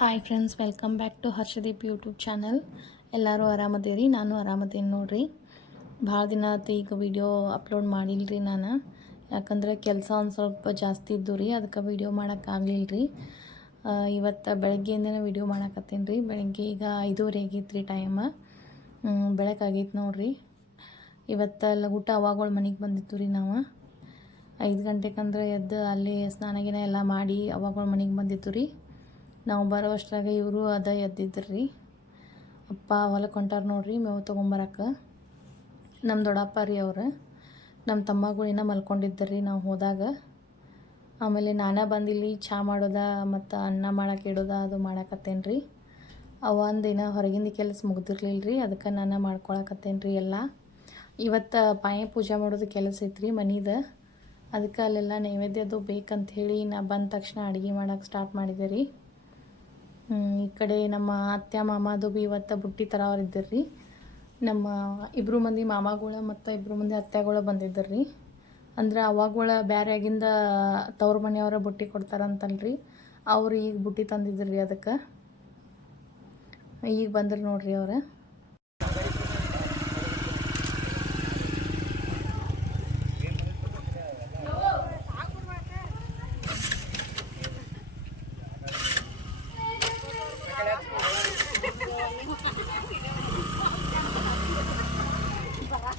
Hi friends welcome back to Harshadeep YouTube channel ಎಲ್ಲರೂ ಆರಾಮದೇರಿ? ನಾನು ಆರಾಮದೇನು ನೋಡ್ರಿ. ಭಾಳ ದಿನ ಈಗ ವಿಡಿಯೋ ಅಪ್ಲೋಡ್ ಮಾಡಿಲ್ರಿ ನಾನು. ಯಾಕಂದ್ರೆ ಕೆಲಸ ಒಂದು ಸ್ವಲ್ಪ ಜಾಸ್ತಿ ಇದ್ದು ರೀ ಅದಕ್ಕೆ ವಿಡಿಯೋ ಮಾಡೋಕ್ಕಾಗಲಿಲ್ಲ ರೀ ಇವತ್ತು ಬೆಳಗ್ಗೆಯಿಂದನೇ ವೀಡಿಯೋ ಮಾಡಕತ್ತೀನಿ ರೀ ಬೆಳಗ್ಗೆ ಈಗ ಐದೂವರೆ ಆಗೈತೆ ರೀ ಟೈಮ್ ಬೆಳಕಾಗೈತೆ ನೋಡ್ರಿ. ಇವತ್ತು ಊಟ ಅವಾಗಳು ಮನೆಗೆ ಬಂದಿತ್ತು ರೀ ನಾವು. ಐದು ಗಂಟೆಗಂದ್ರೆ ಎದ್ದು ಅಲ್ಲಿ ಸ್ನಾನಗಿನ ಎಲ್ಲ ಮಾಡಿ ಅವಾಗಳು ಮನೆಗೆ ಬಂದಿತ್ತು ರೀ ನಾವು ಬರೋ ಅಷ್ಟ್ರಾಗ ಇವರು ಅದ ಎದ್ದಿದ್ರು. ರೀ ಅಪ್ಪ ಹೊಲಕ್ಕೆ ಹೊಂಟಾರ ನೋಡ್ರಿ, ಮೇವು ತೊಗೊಂಬರಕ್ಕೆ ನಮ್ಮ ದೊಡ್ಡಪ್ಪ ರೀ ಅವ್ರು. ನಮ್ಮ ತಮ್ಮಗಳು ಇನ್ನೂ ಮಲ್ಕೊಂಡಿದ್ದರು ರೀ ನಾವು ಹೋದಾಗ. ಆಮೇಲೆ ನಾನೇ ಬಂದಿಲ್ಲಿ ಚಾ ಮಾಡೋದ ಮತ್ತು ಅನ್ನ ಮಾಡಕ್ಕೆ ಇಡೋದ ಅದು ಮಾಡಕತ್ತೇನೆ ರೀ ಅವ ಒಂದಿನ ಹೊರಗಿಂದ ಕೆಲಸ ಮುಗ್ದಿರ್ಲಿಲ್ಲ ರೀ ಅದಕ್ಕೆ ನಾನು ಮಾಡ್ಕೊಳಕತ್ತೇನೆ ರೀ ಎಲ್ಲ. ಇವತ್ತು ಪಾಯ ಪೂಜೆ ಮಾಡೋದು ಕೆಲಸ ಐತ್ರಿ ಮನೀದ. ಅದಕ್ಕೆ ಅಲ್ಲೆಲ್ಲ ನೈವೇದ್ಯದು ಬೇಕಂತ ಹೇಳಿ ನಾ ಬಂದ ತಕ್ಷಣ ಅಡುಗೆ ಮಾಡಕ್ಕೆ ಸ್ಟಾರ್ಟ್ ಮಾಡಿದೆ ರೀ. ಈ ಕಡೆ ನಮ್ಮ ಅತ್ತೆ ಮಾಮದು ಬಿ ಇವತ್ತು ಬುಟ್ಟಿ ತರ ಇದ್ದರು ರೀ ನಮ್ಮ ಇಬ್ಬರು ಮಂದಿ ಮಾಮಗಳ ಮತ್ತು ಇಬ್ಬರು ಮಂದಿ ಅತ್ತೆಗಳ ಬಂದಿದ್ದರು ರೀ ಅಂದ್ರೆ ಅವಾಗಳ ಬೇರೆ ಆಗಿಂದ ತವ್ರ ಮನೆಯವರ ಬುಟ್ಟಿ ಕೊಡ್ತಾರಂತಲ್ರಿ ಅವ್ರು ಈಗ ಬುಟ್ಟಿ ತಂದಿದ್ರಿ ಅದಕ್ಕೆ. ಈಗ ಬಂದ್ರು ನೋಡ್ರಿ ಅವ್ರು.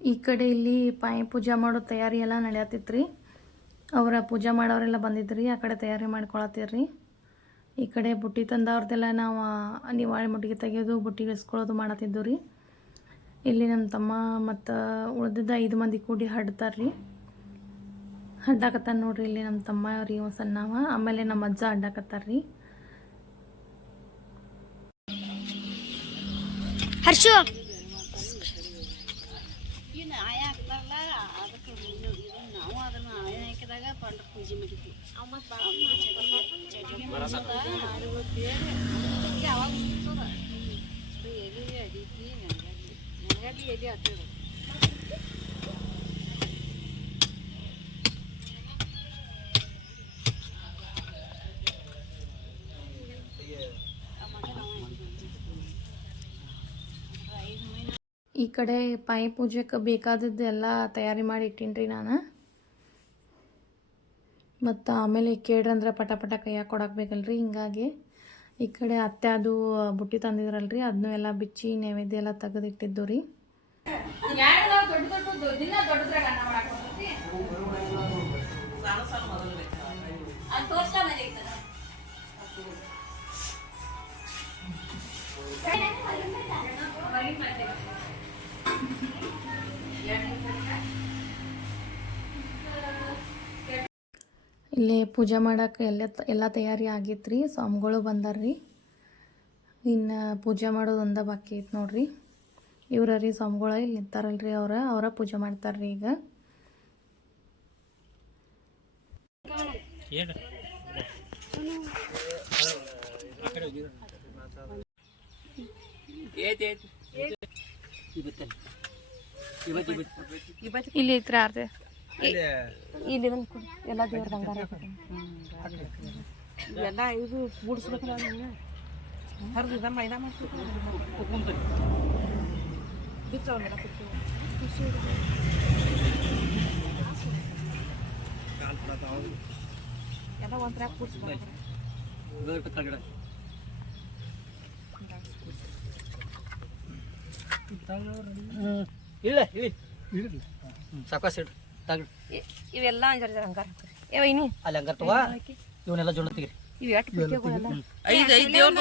ಈ ಕಡೆ ಇಲ್ಲಿ ಪಾಯಿ ಪೂಜೆ ಮಾಡೋ ತಯಾರಿ ಎಲ್ಲ ನಡೆಯತ್ತಿತ್ತು ರೀ ಅವರ ಪೂಜೆ ಮಾಡೋರೆಲ್ಲ ಬಂದಿದ್ರಿ, ಆ ಕಡೆ ತಯಾರಿ ಮಾಡ್ಕೊಳತ್ತೀರಿ ಈ ಕಡೆ ಬುಟ್ಟಿ ತಂದವ್ರದ್ದೆಲ್ಲ ನಾವು ನಿವಾಳಿ ಮುಟ್ಟಿಗೆ ತೆಗೆಯೋದು ಬುಟ್ಟಿ ಇಳಿಸ್ಕೊಳ್ಳೋದು ಮಾಡತ್ತಿದ್ದು ರೀ ಇಲ್ಲಿ ನಮ್ಮ ತಮ್ಮ ಮತ್ತು ಉಳಿದಿದ್ದ ಐದು ಮಂದಿ ಕೂಡಿ ಹಡ್ತಾರೆ ರೀ ಅಡ್ಡಾಕತ್ತಾರ ನೋಡ್ರಿ ಇಲ್ಲಿ ನಮ್ಮ ತಮ್ಮ ಅವ್ರಿಗೆ ಒಂದು ಸಣ್ಣವ ಆಮೇಲೆ ನಮ್ಮ ಅಜ್ಜ ಅಡ್ಡಾಕತ್ತಾರ್ರಿ. ಹರ್ಷು! ನಾವು ಅದನ್ನ ಆಯ ಹಾಕಿದಾಗ ಪಂಡ ಪೂಜೆ ಮಾಡಿದ್ವಿ ಅವಾಗ ಎಲ್ಲಿ ಅಡಿತಿ ನನಗೆ ಎಲ್ಲಿ ಹತ್ತಿರ ಈ ಕಡೆ ಪಾಯಿ ಪೂಜೆಗೆ ಬೇಕಾದದ್ದು ಎಲ್ಲ ತಯಾರಿ ಮಾಡಿ ಇಟ್ಟೀನಿ ರೀ ನಾನು. ಮತ್ತು ಆಮೇಲೆ ಕೇಳ್ರಂದ್ರೆ ಪಟ ಪಟ ಕೈಯಾಗ ಕೊಡಕ್ಕೆ ಬೇಕಲ್ರಿ ಹಿಂಗಾಗಿ. ಈ ಕಡೆ ಅತ್ತೆ ಅದು ಬುಟ್ಟಿ ತಂದಿದ್ರಲ್ರಿ ಅದನ್ನೂ ಎಲ್ಲ ಬಿಚ್ಚಿ ನೈವೇದ್ಯ ಎಲ್ಲ ತೆಗೆದಿಟ್ಟಿದ್ದು ರೀ ಇಲ್ಲಿ ಪೂಜೆ ಮಾಡಕ್ಕೆ ಎಲ್ಲ ಎಲ್ಲ ತಯಾರಿ ಆಗೈತೆ ರೀ ಸ್ವಾಮಿಗಳು ಬಂದಾರ ರೀ ಇನ್ನು ಪೂಜೆ ಮಾಡೋದು ಒಂದ ಬಾಕಿ ಐತೆ ನೋಡ್ರಿ. ಇವ್ರ ರೀ ಸ್ವಾಮಿಗಳು ಇಲ್ಲಿ ನಿಂತಾರಲ್ರಿ ಅವ್ರ ಅವರ ಪೂಜೆ ಮಾಡ್ತಾರ್ರಿ ಈಗ. ಇಲ್ಲಿ ಐತ್ರಿ ಆರ್ದೆ ಇಲ್ಲಿ ಒಂದು ಕೊಡು. ಎಲ್ಲ ದೇವ್ರ ಬಂಗಾರ ಎಲ್ಲ ಇದು ಮೂಡಿಸ್ಬೇಕಲ್ಲ ನೀನು? ಹರಿದು ಇದನ್ನ ಮೈದಾ ಎಲ್ಲ ಒಂಥರ ಕೂಡ್ಸ್ಬೇಕು ಇಲ್ಲ ಇಳಿ ಸಾಕಾಸ್ ತಗ್ರಿ ಇವೆಲ್ಲ ಅಂಜರ್ ಹಂಗಾರ ಏ ಇನ್ನು ಅಲ್ಲಿ ಹಂಗಾರ ತಗೋ ಇವನ್ನೆಲ್ಲ ಜೋಳ ತೆಗಿರಿ ಇವು ಎಷ್ಟು ಐದು ಐದು ದೇವ್ರ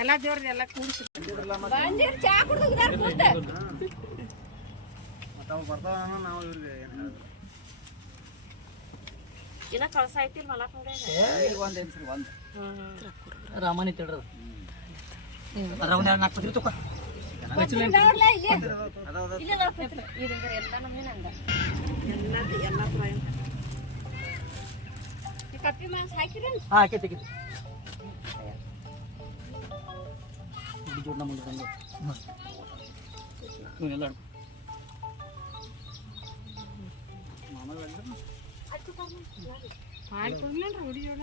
ಎಲ್ಲ ದೇವ್ರದ್ದು ಎಲ್ಲ ಕೂಡಿಸಿ ಬಂದಿರ್ ಚಾ ಕುಡ್ದು ಕೂತ ಇನ್ನ ಕಳ್ಸ ಐತಿಲ್ ಮಲಕ್ ಒಂದು ಒಂದು ರಾಮನಿ ತಿಳ್ರ ರೌಂಡ್ ಎರಡು ನಾಲ್ಕು ಪತ್ರಿ ತಗೋ ನೋಡ್ಲಾ ಇಲ್ಲಿ ಇಲ್ಲಿ ಅದಾವ ಪತ್ರ. ಇದಂದ್ರ ಎಲ್ಲ ನಮ್ಗೆ ನಂದ ಎಲ್ಲದು ಎಲ್ಲ ಪ್ರಾಯ ಈ ಕಪ್ಪಿ ಮಾಂಸ ಹಾಕಿರೇನ್ ಹಾಂ, ಆಕೈತಿ ಆಕೈತಿ ಇದು ಜೋಡ್ನ ಮುಂದೆ ತಂದು ಇವನ್ನೆಲ್ಲ ಮಾಡಿ ಕೊಡ್ಲೇನ್ರಿ ಹುಡುಗಿಯೋಣ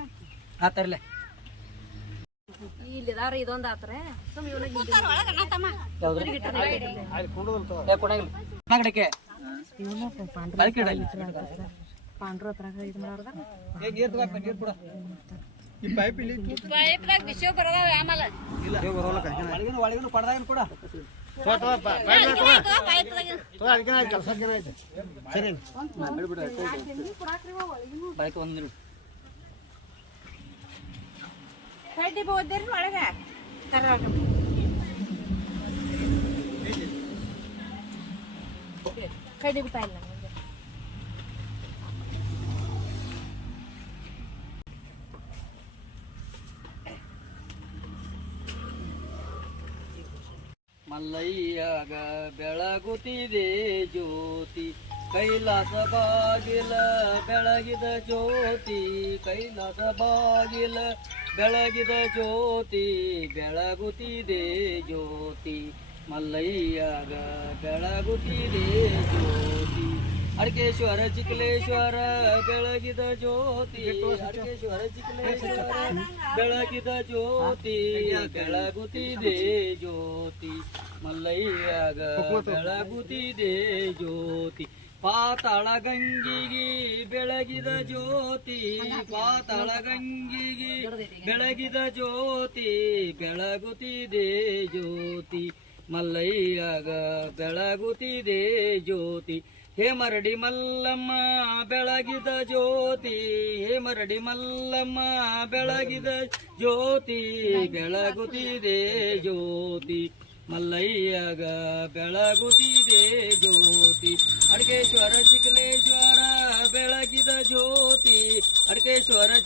ಹಾಂ, ತರಲೆ ಇಲ್ಲಿ ಇದಾವ್ರ ಇದೊಂದ್ ಆತ್ರ. ಸುಮ್ ಇಡಲ್ಲ ಪಾಂಡ್ರ ಹತ್ರ ಇದು ನೀರು ಕೊಡ. ಪೈಪ್ದಾಗ ವಿಷಯ ಆಮೇಲೆ ಒಳಗಿನ ಒಳಗಿನ ಕೊಡ್ದಾಗ ಕೊಡ. ಬಾಯ್ಕ ಒಂದು ಕಡ್ಡಿ ಬೋದಿರಿ ಒಳಗೆ ತರವಾಗ ಕಡ್ಡಿ ಬಿಟ್ಟ ಇಲ್ಲ ಮಲ್ಲಯ್ಯಗ ಬೆಳಗುತ್ತಿದೆ ಜ್ಯೋತಿ ಕೈಲಾಸ ಬಾಗಿಲ ಬೆಳಗಿದ ಜ್ಯೋತಿ ಕೈಲಾಸ ಬಾಗಿಲ ಬೆಳಗಿದ ಜ್ಯೋತಿ, ಬೆಳಗುತ್ತಿದೆ ಜ್ಯೋತಿ. ಮಲ್ಲಯ್ಯಾಗ ಬೆಳಗುತ್ತಿದೆ ಜ್ಯೋತಿ. ಅರ್ಕೇಶ್ವರ ಚಿಕ್ಕಲೇಶ್ವರ, ಬೆಳಗಿದ ಜ್ಯೋತಿ. ಅರ್ಕೇಶ್ವರ ಚಿಕ್ಕಲೇಶ್ವರ, ಬೆಳಗಿದ ಜ್ಯೋತಿ. ಬೆಳಗುತ್ತಿದೆ ಜ್ಯೋತಿ. ಮಲ್ಲಯ್ಯಾಗ ಬೆಳಗುತ್ತಿದೆ ಜ್ಯೋತಿ. ಪಾತಾಳ ಗಂಗಿಗೆ ಬೆಳಗಿದ ಜ್ಯೋತಿ ಪಾತಾಳ ಗಂಗಿಗೆ ಬೆಳಗಿದ ಜ್ಯೋತಿ ಬೆಳಗುತ್ತಿದೆ ಜ್ಯೋತಿ ಮಲ್ಲಯ್ಯಗ ಬೆಳಗುತ್ತಿದೆ ಜ್ಯೋತಿ. ಹೇ ಮರಡಿ ಮಲ್ಲಮ್ಮ ಬೆಳಗಿದ ಜ್ಯೋತಿ ಹೇ ಮರಡಿ ಮಲ್ಲಮ್ಮ ಬೆಳಗಿದ ಜ್ಯೋತಿ ಬೆಳಗುತ್ತಿದೆ ಜ್ಯೋತಿ. ಮಲ್ಲಯ್ಯಗ ಬೆಳಗುತ್ತಿದೆ ಜ್ಯೋತಿ. ಅಡಕೇಶ್ವರ ಚಿಕ್ಕಲೇಶ್ವರ ಬೆಳಗಿದ ಜ್ಯೋತಿ. ಅಡಕೇಶ್ವರ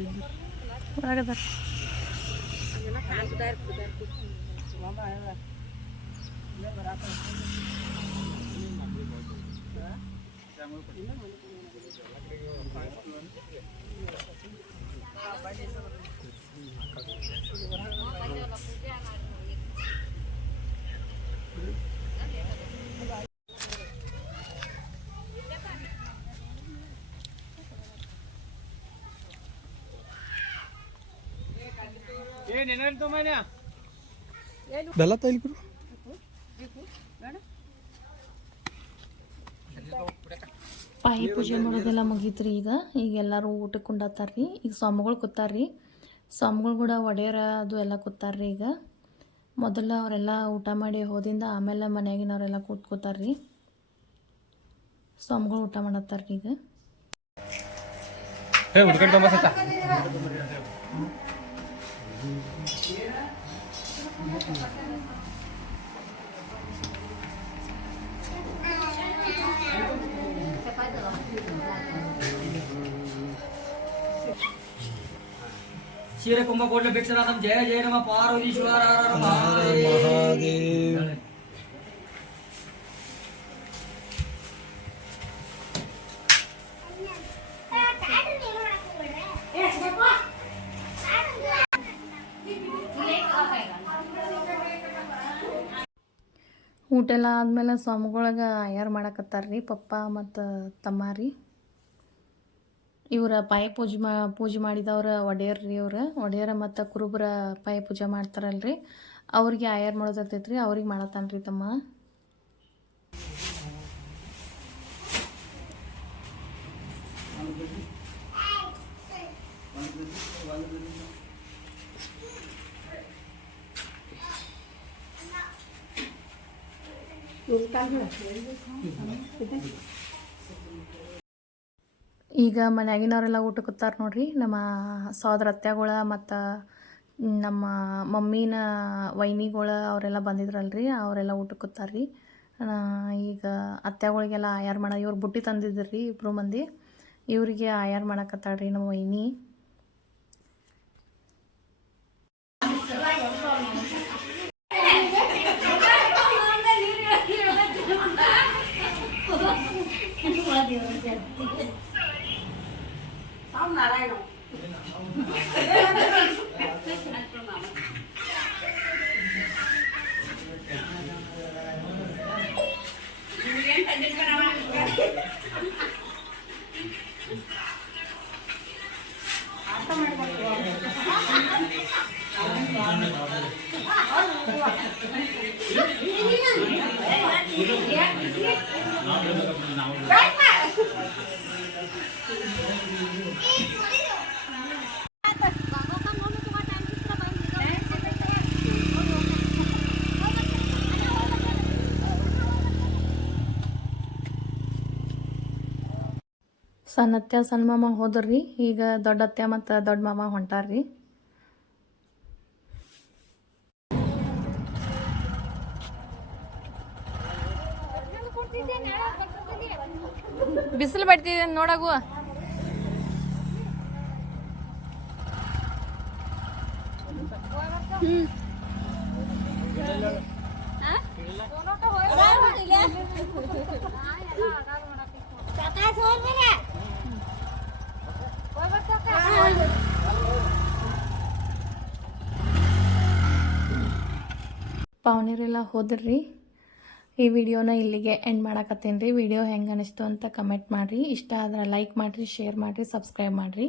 ಒಳಗದ ಬೆಲ್ಲ ಪಾಯಿ ಪೂಜೆ ಮಾಡೋದೆಲ್ಲ ಮುಗೀತ್ರಿ ಈಗ. ಈಗ ಎಲ್ಲರೂ ಊಟಕ್ಕೆ ಕುಂಡತ್ತಾರ್ರಿ ಈಗ ಸ್ವಾಮಿಗಳು ಕೂತಾರ್ರಿ. ಸ್ವಾಮಿಗಳು ಕೂಡ ಒಡೆಯರ ಅದು ಎಲ್ಲ ಕೂತಾರ್ರಿ ಈಗ. ಮೊದಲು ಅವರೆಲ್ಲ ಊಟ ಮಾಡಿ ಹೋದಿಂದ ಆಮೇಲೆ ಮನೆಯಾಗಿನವರೆಲ್ಲ ಕೂತ್ಕೋತಾರ್ರಿ ಸ್ವಾಮಿಗಳು ಊಟ ಮಾಡತ್ತಾರ್ರಿ ಈಗ. श्री कुंभकोट बिक्षना जय जय नम पार्वती शिवरा महादेव। ಊಟ ಎಲ್ಲ ಆದಮೇಲೆ ಸ್ವಾಮಿಗಳಿಗೆ ಆಯಾರ ಮಾಡಕತ್ತಾರ ರೀ ಪಪ್ಪ ಮತ್ತು ತಮ್ಮ ರೀ. ಇವ್ರ ಪಾಯ ಪೂಜೆ ಮಾ, ಪೂಜೆ ಮಾಡಿದವ್ರ ಒಡೆಯರ್ ರೀ ಇವ್ರ. ಒಡೆಯರ ಮತ್ತು ಕುರುಬರ ಪಾಯ ಪೂಜೆ ಮಾಡ್ತಾರಲ್ರಿ. ಅವ್ರಿಗೆ ಆಯಾರ ಮಾಡೋದಿರ್ತೈತೆ ರೀ ಅವ್ರಿಗೆ ಮಾಡತ್ತಾನ ರೀ ತಮ್ಮ ಈಗ ಮನ್ಯಾಗಿನವರೆಲ್ಲ ಊಟಕ್ಕೆ ನೋಡ್ರಿ, ನಮ್ಮ ಸೋದರ ಅತ್ತೆಗಳ ಮತ್ತು ನಮ್ಮ ಮಮ್ಮಿನ ವೈನಿಗಳ ಅವರೆಲ್ಲ ಬಂದಿದ್ರಲ್ರಿ, ಅವರೆಲ್ಲ ಊಟಕ್ಕೆ ರೀ ಈಗ ಅತ್ತೆಗಳಿಗೆಲ್ಲ ಆಯಾರು ಮಾಡ ಇವ್ರು ಬುಟ್ಟಿ ತಂದಿದ್ರಿ ಇಬ್ಬರು ಮಂದಿ. ಇವರಿಗೆ ಆಯಾರು ಮಾಡಕತ್ತಾಳ್ರಿ ನಮ್ಮ ವೈನಿ. నారాయణ Right? ಸಣ್ಣ ಅತ್ತೆ ಸಣ್ಣ ಮಾಮ ಹೋದ್ರಿ ಈಗ ದೊಡ್ಡ ಅತ್ತೆ ಮತ್ತು ದೊಡ್ಡ ಮಾಮ ಹೊಂಟಾರ್ರಿ. ಬಿಸಿಲು ಬಡ್ತಿದೆ ನೋಡಗು. ಪಾವನಿರೆಲ್ಲ ಹೋದ್ರಿ. ಈ ವಿಡಿಯೋನ ಇಲ್ಲಿಗೆ ಎಂಡ್ ಮಾಡಕತ್ತೇನೆ ರೀ. ವಿಡಿಯೋ ಹೆಂಗೆ ಅನಿಸ್ತು ಅಂತ ಕಮೆಂಟ್ ಮಾಡಿರಿ. ಇಷ್ಟ ಆದ್ರೆ ಲೈಕ್ ಮಾಡಿರಿ ಶೇರ್ ಮಾಡಿರಿ ಸಬ್ಸ್ಕ್ರೈಬ್ ಮಾಡಿರಿ.